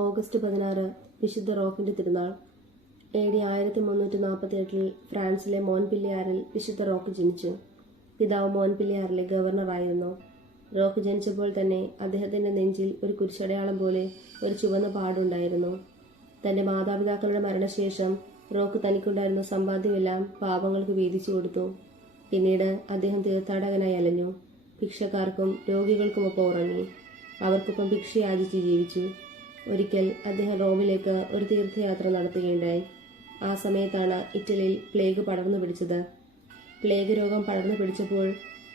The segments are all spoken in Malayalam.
ഓഗസ്റ്റ് 16 വിശുദ്ധ റോക്കിന്റെ തിരുനാൾ. AD 1348 ഫ്രാൻസിലെ മോൺപില്ലിയാറിൽ വിശുദ്ധ റോക്ക് ജനിച്ചു. പിതാവ് മോൺപില്ലിയാറിലെ ഗവർണറായിരുന്നു. റോക്ക് ജനിച്ചപ്പോൾ തന്നെ അദ്ദേഹത്തിന്റെ നെഞ്ചിൽ ഒരു കുരിശടയാളം പോലെ ഒരു ചുവന്ന പാടുണ്ടായിരുന്നു. തന്റെ മാതാപിതാക്കളുടെ മരണശേഷം റോക്ക് തനിക്കുണ്ടായിരുന്ന സമ്പാദ്യമെല്ലാം പാവങ്ങൾക്ക് വീതിച്ചു കൊടുത്തു. പിന്നീട് അദ്ദേഹം തീർത്ഥാടകനായി അലഞ്ഞു. ഭിക്ഷക്കാർക്കും രോഗികൾക്കുമൊപ്പം ഉറങ്ങി. അവർക്കൊപ്പം ഭിക്ഷ യാചിച്ച് ജീവിച്ചു. ഒരിക്കൽ അദ്ദേഹം റോമിലേക്ക് ഒരു തീർത്ഥയാത്ര നടത്തുകയുണ്ടായി. ആ സമയത്താണ് ഇറ്റലിയിൽ പ്ലേഗ് പടർന്നു പിടിച്ചത്. പ്ലേഗ് രോഗം പടർന്നു പിടിച്ചപ്പോൾ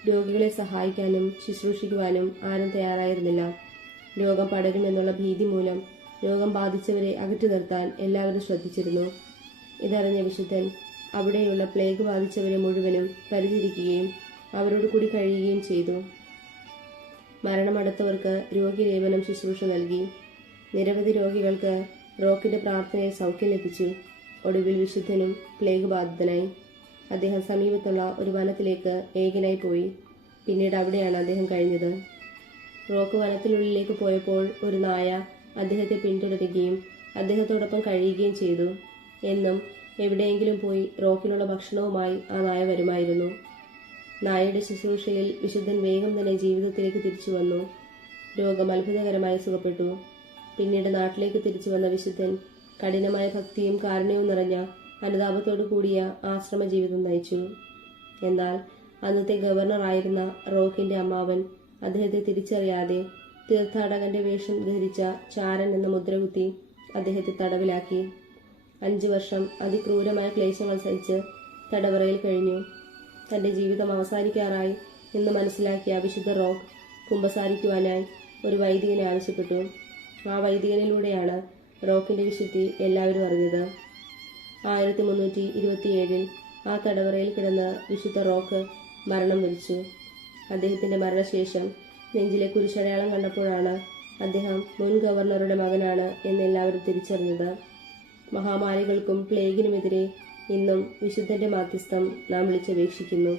രോഗികളെ സഹായിക്കാനും ശുശ്രൂഷിക്കുവാനും ആരും തയ്യാറായിരുന്നില്ല. രോഗം പടരുമെന്നുള്ള ഭീതി മൂലം രോഗം ബാധിച്ചവരെ അകറ്റി നിർത്താൻ എല്ലാവരും ശ്രദ്ധിച്ചിരുന്നു. ഇതറിഞ്ഞ വിശുദ്ധൻ അവിടെയുള്ള പ്ലേഗ് ബാധിച്ചവരെ മുഴുവനും പരിചരിക്കുകയും അവരോട് കൂടി കഴിയുകയും ചെയ്തു. മരണമടുത്തവർക്ക് രോഗിലേപനം ശുശ്രൂഷ നൽകി. നിരവധി രോഗികൾക്ക് റോക്കിന്റെ പ്രാർത്ഥനയിൽ സൗഖ്യം ലഭിച്ചു. ഒടുവിൽ വിശുദ്ധനും പ്ലേഗ് ബാധിതനായി. അദ്ദേഹം സമീപത്തുള്ള ഒരു വനത്തിലേക്ക് ഏകനായി പോയി. പിന്നീട് അവിടെയാണ് അദ്ദേഹം കഴിഞ്ഞത്. റോക്ക് വനത്തിനുള്ളിലേക്ക് പോയപ്പോൾ ഒരു നായ അദ്ദേഹത്തെ പിന്തുടരുകയും അദ്ദേഹത്തോടൊപ്പം കഴിയുകയും ചെയ്തു. എന്നും എവിടെയെങ്കിലും പോയി റോക്കിനുള്ള ഭക്ഷണവുമായി ആ നായ വരുമായിരുന്നു. നായയുടെ ശുശ്രൂഷയിൽ വിശുദ്ധൻ വേഗം തന്നെ ജീവിതത്തിലേക്ക് തിരിച്ചു വന്നു. രോഗം അത്ഭുതകരമായി സുഖപ്പെട്ടു. പിന്നീട് നാട്ടിലേക്ക് തിരിച്ചു വന്ന വിശുദ്ധൻ കഠിനമായ ഭക്തിയും കാരുണ്യവും നിറഞ്ഞ അനുതാപത്തോടു കൂടിയ ആശ്രമ ജീവിതം നയിച്ചു. എന്നാൽ അന്നത്തെ ഗവർണറായിരുന്ന റോക്കിന്റെ അമ്മാവൻ അദ്ദേഹത്തെ തിരിച്ചറിയാതെ തീർത്ഥാടകന്റെ വേഷം ധരിച്ച ചാരൻ എന്ന മുദ്രകുത്തി അദ്ദേഹത്തെ തടവിലാക്കി. 5 വർഷം അതിക്രൂരമായ ക്ലേശങ്ങൾ സഹിച്ച് തടവറയിൽ കഴിഞ്ഞു. തന്റെ ജീവിതം അവസാനിക്കാറായി എന്ന് മനസ്സിലാക്കിയ വിശുദ്ധ റോക്ക് കുമ്പസാരിക്കുവാനായി ഒരു വൈദികനെ ആവശ്യപ്പെട്ടു. ആ വൈദികനിലൂടെയാണ് റോക്കിന്റെ വിശുദ്ധി എല്ലാവരും അറിഞ്ഞത്. 1327 ആ തടവറയിൽ കിടന്ന് വിശുദ്ധ റോക്ക് മരണം വരിച്ചു. അദ്ദേഹത്തിന്റെ മരണശേഷം നെഞ്ചിലെ കുരിശടയാളം കണ്ടപ്പോഴാണ് അദ്ദേഹം മുൻ ഗവർണറുടെ മകനാണ് എന്നെല്ലാവരും തിരിച്ചറിഞ്ഞത്. മഹാമാരികൾക്കും പ്ലേഗിനുമെതിരെ ഇന്നും വിശുദ്ധന്റെ മാധ്യസ്ഥം നാം വിളിച്ചപേക്ഷിക്കുന്നു.